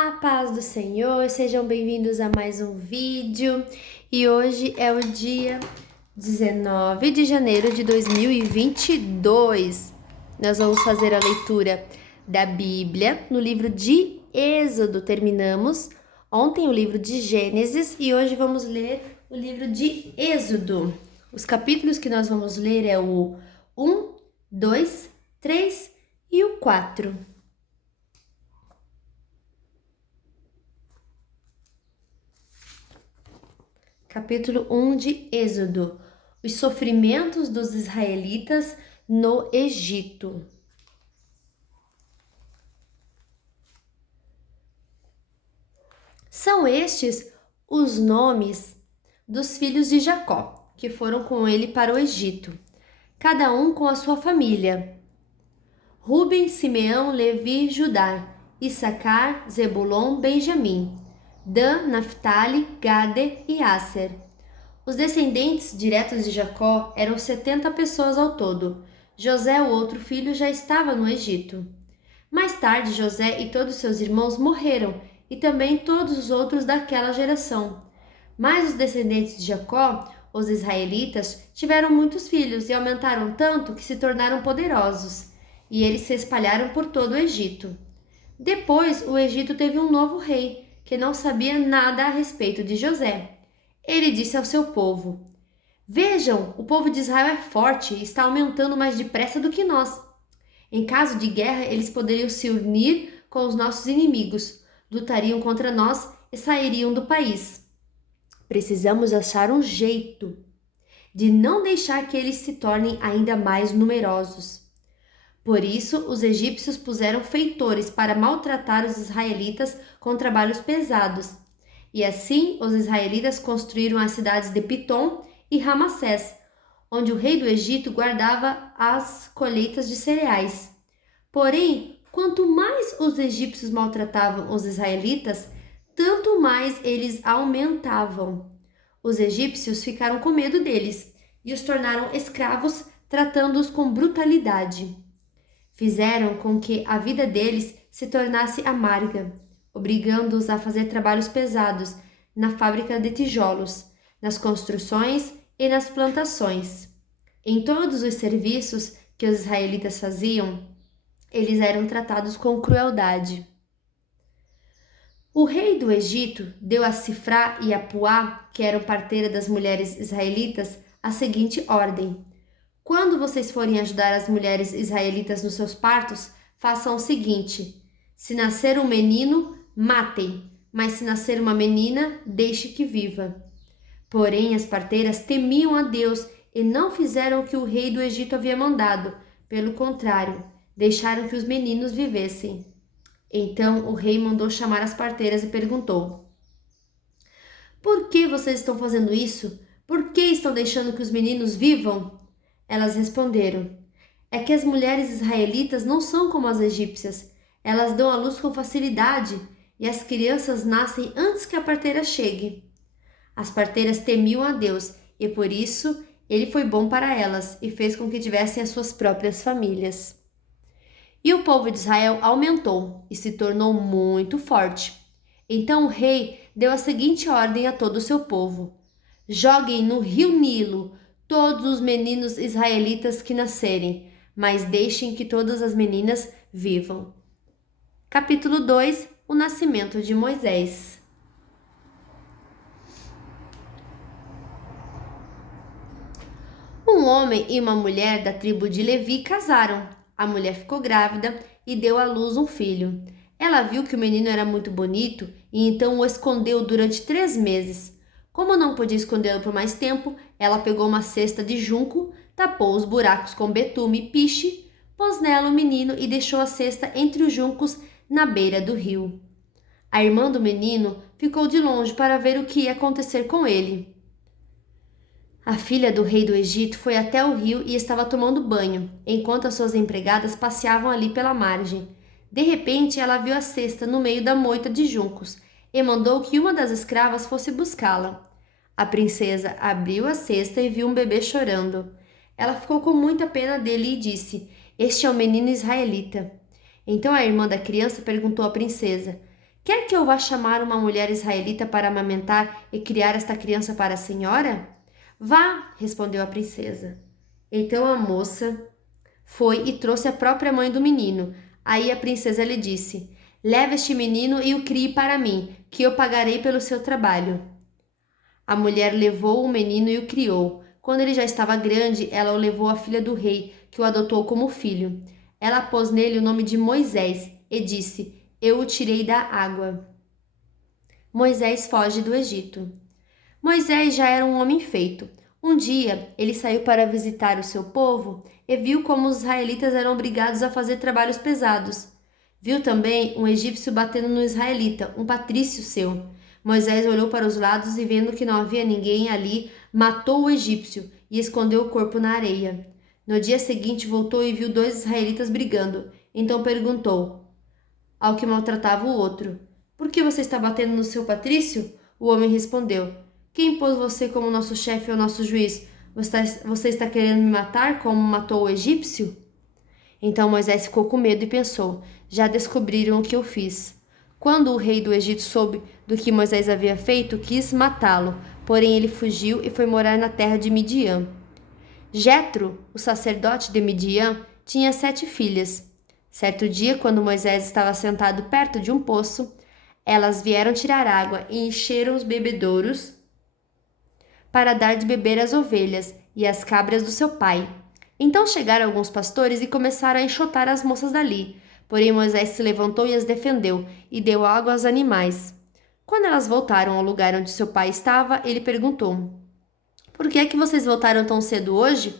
A paz do Senhor, sejam bem-vindos a mais um vídeo. E hoje é o dia 19 de janeiro de 2022. Nós vamos fazer a leitura da Bíblia no livro de Êxodo. Terminamos ontem o livro de Gênesis e hoje vamos ler o livro de Êxodo. Os capítulos que nós vamos ler é o 1, 2, 3 e o 4. Capítulo 1 de Êxodo: os sofrimentos dos israelitas no Egito. São estes os nomes dos filhos de Jacó, que foram com ele para o Egito, cada um com a sua família: Ruben, Simeão, Levi, Judá, Issacar, Zebulon, Benjamim, Dan, Naftali, Gade e Asser. Os descendentes diretos de Jacó eram 70 pessoas ao todo. José, o outro filho, já estava no Egito. Mais tarde, José e todos seus irmãos morreram, e também todos os outros daquela geração. Mas os descendentes de Jacó, os israelitas, tiveram muitos filhos e aumentaram tanto que se tornaram poderosos, e eles se espalharam por todo o Egito. Depois, o Egito teve um novo rei, que não sabia nada a respeito de José. Ele disse ao seu povo: Vejam, o povo de Israel é forte e está aumentando mais depressa do que nós. Em caso de guerra, eles poderiam se unir com os nossos inimigos, lutariam contra nós e sairiam do país. Precisamos achar um jeito de não deixar que eles se tornem ainda mais numerosos. Por isso, os egípcios puseram feitores para maltratar os israelitas com trabalhos pesados. E assim, os israelitas construíram as cidades de Pitom e Ramassés, onde o rei do Egito guardava as colheitas de cereais. Porém, quanto mais os egípcios maltratavam os israelitas, tanto mais eles aumentavam. Os egípcios ficaram com medo deles e os tornaram escravos, tratando-os com brutalidade. Fizeram com que a vida deles se tornasse amarga, obrigando-os a fazer trabalhos pesados na fábrica de tijolos, nas construções e nas plantações. Em todos os serviços que os israelitas faziam, eles eram tratados com crueldade. O rei do Egito deu a Sifrá e a Puá, que eram parteiras das mulheres israelitas, a seguinte ordem: Quando vocês forem ajudar as mulheres israelitas nos seus partos, façam o seguinte: se nascer um menino, matem, mas se nascer uma menina, deixe que viva. Porém, as parteiras temiam a Deus e não fizeram o que o rei do Egito havia mandado. Pelo contrário, deixaram que os meninos vivessem. Então o rei mandou chamar as parteiras e perguntou: Por que vocês estão fazendo isso? Por que estão deixando que os meninos vivam? Elas responderam: É que as mulheres israelitas não são como as egípcias. Elas dão à luz com facilidade e as crianças nascem antes que a parteira chegue. As parteiras temiam a Deus e por isso ele foi bom para elas e fez com que tivessem as suas próprias famílias. E o povo de Israel aumentou e se tornou muito forte. Então o rei deu a seguinte ordem a todo o seu povo: Joguem no rio Nilo todos os meninos israelitas que nascerem, mas deixem que todas as meninas vivam. Capítulo 2: O nascimento de Moisés. Um homem e uma mulher da tribo de Levi casaram. A mulher ficou grávida e deu à luz um filho. Ela viu que o menino era muito bonito e então o escondeu durante 3 meses. Como não podia escondê-lo por mais tempo, ela pegou uma cesta de junco, tapou os buracos com betume e piche, pôs nela o menino e deixou a cesta entre os juncos na beira do rio. A irmã do menino ficou de longe para ver o que ia acontecer com ele. A filha do rei do Egito foi até o rio e estava tomando banho, enquanto as suas empregadas passeavam ali pela margem. De repente, ela viu a cesta no meio da moita de juncos e mandou que uma das escravas fosse buscá-la. A princesa abriu a cesta e viu um bebê chorando. Ela ficou com muita pena dele e disse: Este é um menino israelita. Então a irmã da criança perguntou à princesa: quer que eu vá chamar uma mulher israelita para amamentar e criar esta criança para a senhora? Vá, respondeu a princesa. Então a moça foi e trouxe a própria mãe do menino. Aí a princesa lhe disse: leve este menino e o crie para mim, que eu pagarei pelo seu trabalho. A mulher levou o menino e o criou. Quando ele já estava grande, ela o levou à filha do rei, que o adotou como filho. Ela pôs nele o nome de Moisés e disse: eu o tirei da água. Moisés foge do Egito. Moisés já era um homem feito. Um dia, ele saiu para visitar o seu povo e viu como os israelitas eram obrigados a fazer trabalhos pesados. Viu também um egípcio batendo no israelita, um patrício seu. Moisés olhou para os lados e, vendo que não havia ninguém ali, matou o egípcio e escondeu o corpo na areia. No dia seguinte, voltou e viu dois israelitas brigando. Então perguntou ao que maltratava o outro: por que você está batendo no seu patrício? O homem respondeu: quem pôs você como nosso chefe ou nosso juiz? Você está querendo me matar como matou o egípcio? Então Moisés ficou com medo e pensou: já descobriram o que eu fiz. Quando o rei do Egito soube do que Moisés havia feito, quis matá-lo, porém ele fugiu e foi morar na terra de Midian. Jetro, o sacerdote de Midian, tinha 7 filhas. Certo dia, quando Moisés estava sentado perto de um poço, elas vieram tirar água e encheram os bebedouros para dar de beber às ovelhas e às cabras do seu pai. Então chegaram alguns pastores e começaram a enxotar as moças dali. Porém Moisés se levantou e as defendeu, e deu água aos animais. Quando elas voltaram ao lugar onde seu pai estava, ele perguntou: por que é que vocês voltaram tão cedo hoje?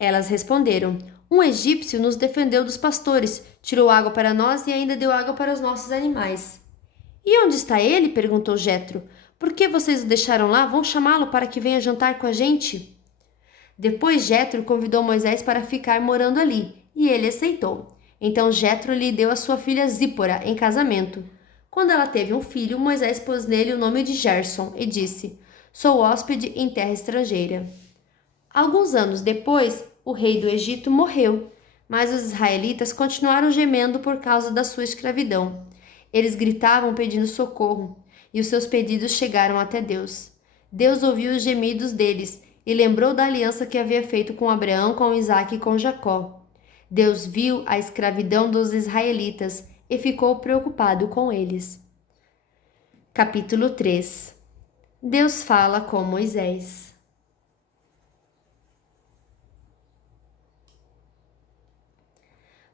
Elas responderam: um egípcio nos defendeu dos pastores, tirou água para nós e ainda deu água para os nossos animais. E onde está ele? Perguntou Jetro. Por que vocês o deixaram lá? Vão chamá-lo para que venha jantar com a gente? Depois Jetro convidou Moisés para ficar morando ali, e ele aceitou. Então Jetro lhe deu a sua filha Zípora em casamento. Quando ela teve um filho, Moisés pôs nele o nome de Gerson e disse: sou hóspede em terra estrangeira. Alguns anos depois, o rei do Egito morreu, mas os israelitas continuaram gemendo por causa da sua escravidão. Eles gritavam pedindo socorro, e os seus pedidos chegaram até Deus. Deus ouviu os gemidos deles e lembrou da aliança que havia feito com Abraão, com Isaque e com Jacó. Deus viu a escravidão dos israelitas e ficou preocupado com eles. Capítulo 3. Deus fala com Moisés.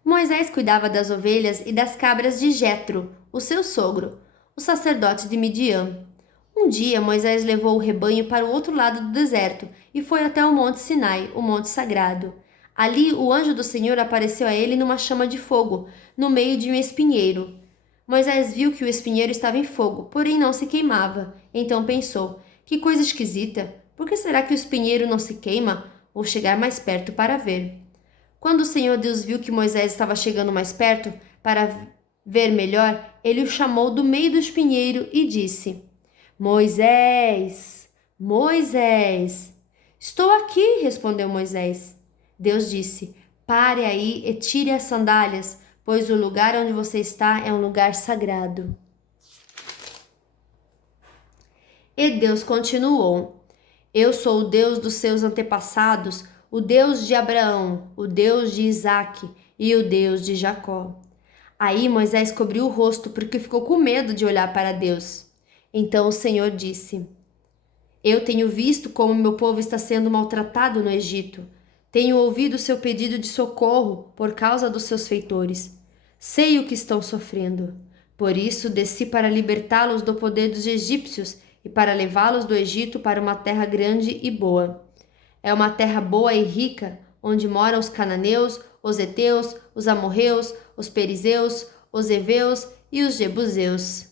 Moisés cuidava das ovelhas e das cabras de Jetro, o seu sogro, o sacerdote de Midian. Um dia Moisés levou o rebanho para o outro lado do deserto e foi até o monte Sinai, o monte sagrado. Ali o anjo do Senhor apareceu a ele numa chama de fogo, no meio de um espinheiro. Moisés viu que o espinheiro estava em fogo, porém não se queimava. Então pensou: que coisa esquisita! Por que será que o espinheiro não se queima? Vou chegar mais perto para ver. Quando o Senhor Deus viu que Moisés estava chegando mais perto para ver melhor, ele o chamou do meio do espinheiro e disse: Moisés, Moisés. Estou aqui, respondeu Moisés. Deus disse: pare aí e tire as sandálias, pois o lugar onde você está é um lugar sagrado. E Deus continuou: eu sou o Deus dos seus antepassados, o Deus de Abraão, o Deus de Isaque e o Deus de Jacó. Aí Moisés cobriu o rosto porque ficou com medo de olhar para Deus. Então o Senhor disse: eu tenho visto como meu povo está sendo maltratado no Egito. Tenho ouvido seu pedido de socorro por causa dos seus feitores. Sei o que estão sofrendo. Por isso desci para libertá-los do poder dos egípcios e para levá-los do Egito para uma terra grande e boa. É uma terra boa e rica, onde moram os cananeus, os heteus, os amorreus, os perizeus, os heveus e os jebuseus.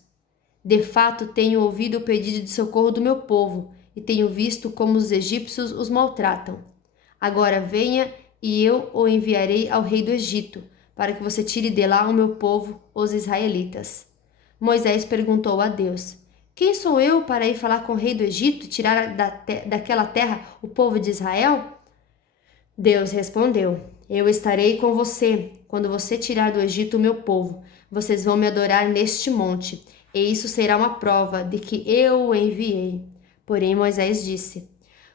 De fato, tenho ouvido o pedido de socorro do meu povo e tenho visto como os egípcios os maltratam. Agora venha e eu o enviarei ao rei do Egito, para que você tire de lá o meu povo, os israelitas. Moisés perguntou a Deus: quem sou eu para ir falar com o rei do Egito e tirar daquela terra o povo de Israel? Deus respondeu: eu estarei com você. quando você tirar do Egito o meu povo. Vocês vão me adorar neste monte, e isso será uma prova de que eu o enviei. Porém, Moisés disse: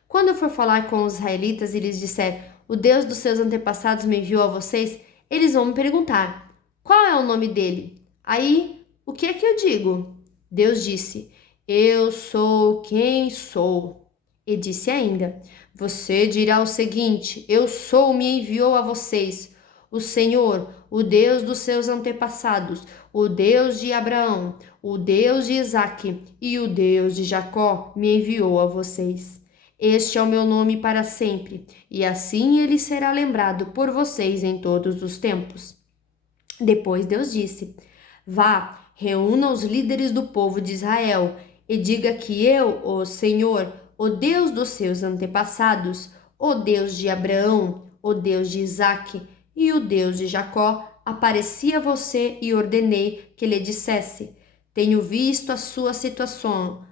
Quando eu for falar com os israelitas e lhes disser: O Deus dos seus antepassados me enviou a vocês, eles vão me perguntar: Qual é o nome dele? Aí, o que é que eu digo? Deus disse: Eu sou quem sou. E disse ainda: Você dirá o seguinte: Eu sou, me enviou a vocês. O Senhor, o Deus dos seus antepassados, o Deus de Abraão, o Deus de Isaque e o Deus de Jacó, me enviou a vocês. Este é o meu nome para sempre, e assim ele será lembrado por vocês em todos os tempos. Depois Deus disse: Vá, reúna os líderes do povo de Israel e diga que eu, o Senhor, o Deus dos seus antepassados, o Deus de Abraão, o Deus de Isaque e o Deus de Jacó, apareci a você e ordenei que lhe dissesse: Tenho visto a sua situação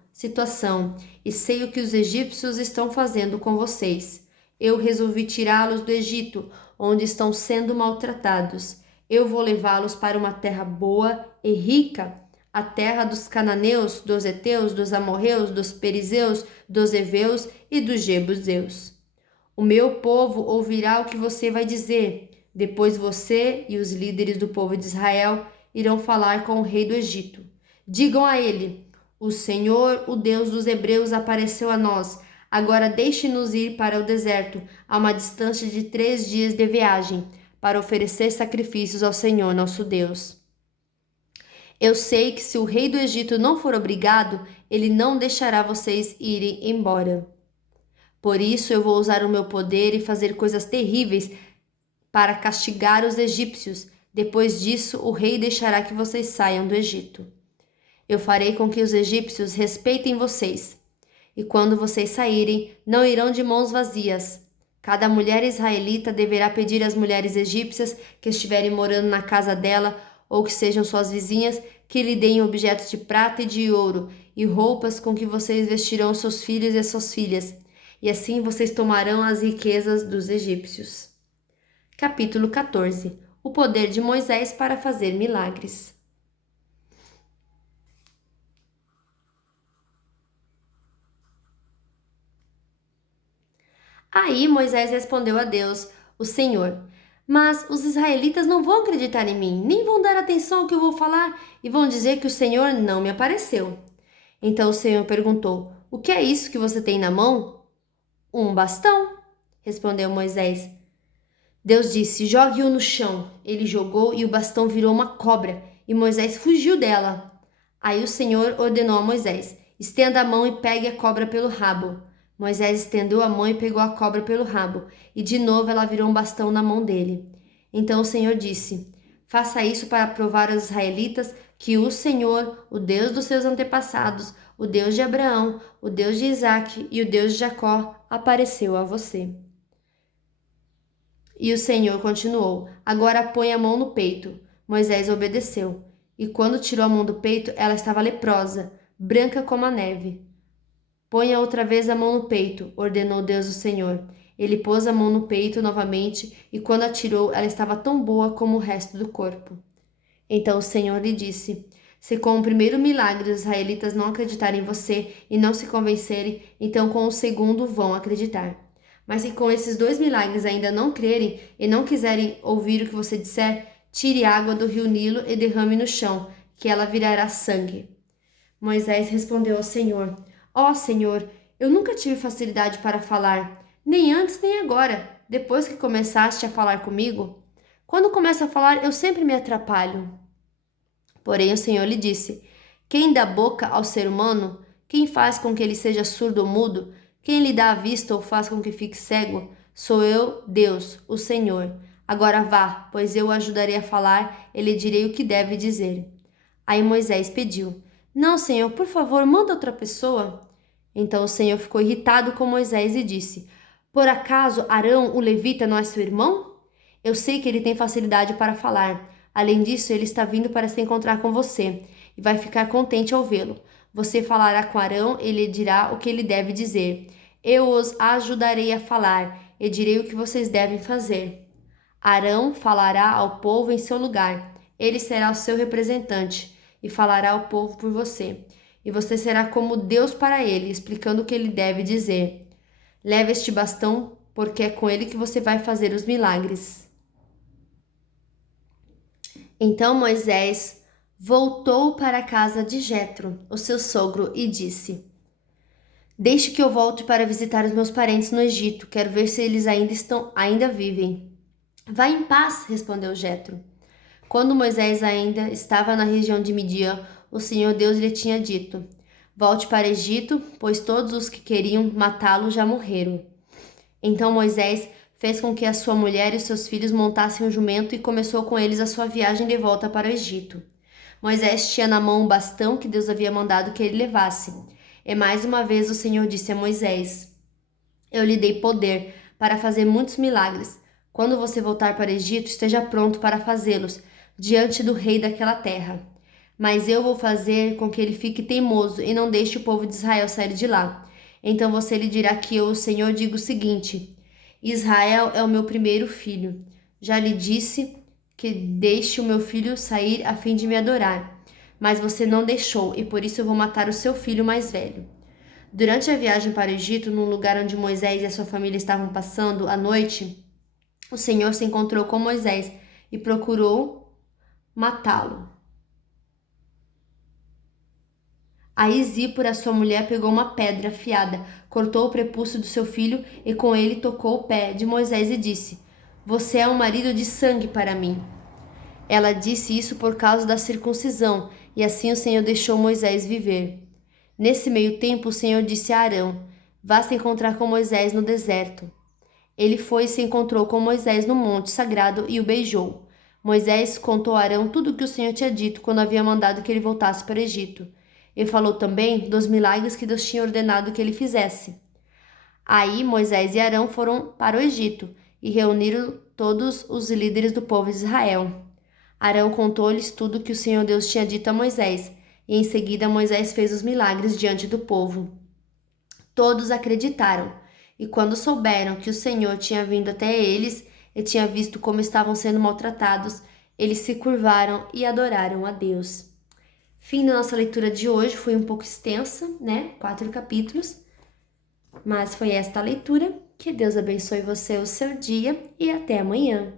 e sei o que os egípcios estão fazendo com vocês. Eu resolvi tirá-los do Egito, onde estão sendo maltratados. Eu vou levá-los para uma terra boa e rica, a terra dos cananeus, dos heteus, dos amorreus, dos perizeus, dos heveus e dos jebuseus. O meu povo ouvirá o que você vai dizer. Depois você e os líderes do povo de Israel irão falar com o rei do Egito. Digam a ele: O Senhor, o Deus dos hebreus, apareceu a nós. Agora deixe-nos ir para o deserto, a uma distância de 3 dias de viagem, para oferecer sacrifícios ao Senhor nosso Deus. Eu sei que se o rei do Egito não for obrigado, ele não deixará vocês irem embora. Por isso eu vou usar o meu poder e fazer coisas terríveis para castigar os egípcios. Depois disso, o rei deixará que vocês saiam do Egito. Eu farei com que os egípcios respeitem vocês. E quando vocês saírem, não irão de mãos vazias. Cada mulher israelita deverá pedir às mulheres egípcias que estiverem morando na casa dela ou que sejam suas vizinhas que lhe deem objetos de prata e de ouro e roupas com que vocês vestirão seus filhos e suas filhas. E assim vocês tomarão as riquezas dos egípcios. Capítulo 14. O poder de Moisés para fazer milagres. Aí Moisés respondeu a Deus, o Senhor: Mas os israelitas não vão acreditar em mim, nem vão dar atenção ao que eu vou falar e vão dizer que o Senhor não me apareceu. Então o Senhor perguntou: O que é isso que você tem na mão? Um bastão, respondeu Moisés. Deus disse: Jogue-o no chão. Ele jogou e o bastão virou uma cobra, e Moisés fugiu dela. Aí o Senhor ordenou a Moisés: Estenda a mão e pegue a cobra pelo rabo. Moisés estendeu a mão e pegou a cobra pelo rabo, e de novo ela virou um bastão na mão dele. Então o Senhor disse: Faça isso para provar aos israelitas que o Senhor, o Deus dos seus antepassados, o Deus de Abraão, o Deus de Isaque e o Deus de Jacó, apareceu a você. E o Senhor continuou: Agora põe a mão no peito. Moisés obedeceu. E quando tirou a mão do peito, ela estava leprosa, branca como a neve. Ponha outra vez a mão no peito, ordenou Deus o Senhor. Ele pôs a mão no peito novamente, e quando a tirou, ela estava tão boa como o resto do corpo. Então o Senhor lhe disse: Se com o primeiro milagre os israelitas não acreditarem em você e não se convencerem, então com o segundo vão acreditar. Mas se com esses 2 milagres ainda não crerem e não quiserem ouvir o que você disser, tire água do rio Nilo e derrame no chão, que ela virará sangue. Moisés respondeu ao Senhor: Ó Senhor, eu nunca tive facilidade para falar, nem antes nem agora, depois que começaste a falar comigo. Quando começo a falar, eu sempre me atrapalho. Porém o Senhor lhe disse: Quem dá boca ao ser humano? Quem faz com que ele seja surdo ou mudo? Quem lhe dá a vista ou faz com que fique cego? Sou eu, Deus, o Senhor. Agora vá, pois eu o ajudarei a falar e lhe direi o que deve dizer. Aí Moisés pediu: Não, Senhor, por favor, manda outra pessoa. Então o Senhor ficou irritado com Moisés e disse: Por acaso Arão, o levita, não é seu irmão? Eu sei que ele tem facilidade para falar. Além disso, ele está vindo para se encontrar com você e vai ficar contente ao vê-lo. Você falará com Arão e lhe dirá o que ele deve dizer. Eu os ajudarei a falar e direi o que vocês devem fazer. Arão falará ao povo em seu lugar. Ele será o seu representante e falará ao povo por você. E você será como Deus para ele, explicando o que ele deve dizer. Leve este bastão, porque é com ele que você vai fazer os milagres. Então Moisés voltou para a casa de Jetro, o seu sogro, e disse: Deixe que eu volte para visitar os meus parentes no Egito. Quero ver se eles ainda vivem. Vá em paz, respondeu Jetro. Quando Moisés ainda estava na região de Midian, o Senhor Deus lhe tinha dito: Volte para o Egito, pois todos os que queriam matá-lo já morreram. Então Moisés fez com que a sua mulher e seus filhos montassem um jumento e começou com eles a sua viagem de volta para o Egito. Moisés tinha na mão um bastão que Deus havia mandado que ele levasse. E mais uma vez o Senhor disse a Moisés: Eu lhe dei poder para fazer muitos milagres. Quando você voltar para o Egito, esteja pronto para fazê-los diante do rei daquela terra. Mas eu vou fazer com que ele fique teimoso e não deixe o povo de Israel sair de lá. Então você lhe dirá que eu, o Senhor, digo o seguinte: Israel é o meu primeiro filho. Já lhe disse que deixe o meu filho sair a fim de me adorar. Mas você não deixou, e por isso eu vou matar o seu filho mais velho. Durante a viagem para o Egito, num lugar onde Moisés e a sua família estavam passando a noite, o Senhor se encontrou com Moisés e procurou matá-lo. Aí Zípora, sua mulher, pegou uma pedra afiada, cortou o prepúcio do seu filho e com ele tocou o pé de Moisés e disse: Você é um marido de sangue para mim. Ela disse isso por causa da circuncisão, e assim o Senhor deixou Moisés viver. Nesse meio tempo, o Senhor disse a Arão: Vá se encontrar com Moisés no deserto. Ele foi e se encontrou com Moisés no monte sagrado e o beijou. Moisés contou a Arão tudo o que o Senhor tinha dito quando havia mandado que ele voltasse para o Egito. Ele falou também dos milagres que Deus tinha ordenado que ele fizesse. Aí Moisés e Arão foram para o Egito e reuniram todos os líderes do povo de Israel. Arão contou-lhes tudo o que o Senhor Deus tinha dito a Moisés, e em seguida Moisés fez os milagres diante do povo. Todos acreditaram, e quando souberam que o Senhor tinha vindo até eles e tinha visto como estavam sendo maltratados, eles se curvaram e adoraram a Deus. Fim da nossa leitura de hoje, foi um pouco extensa, né? 4 capítulos, mas foi esta a leitura. Que Deus abençoe você, o seu dia, e até amanhã.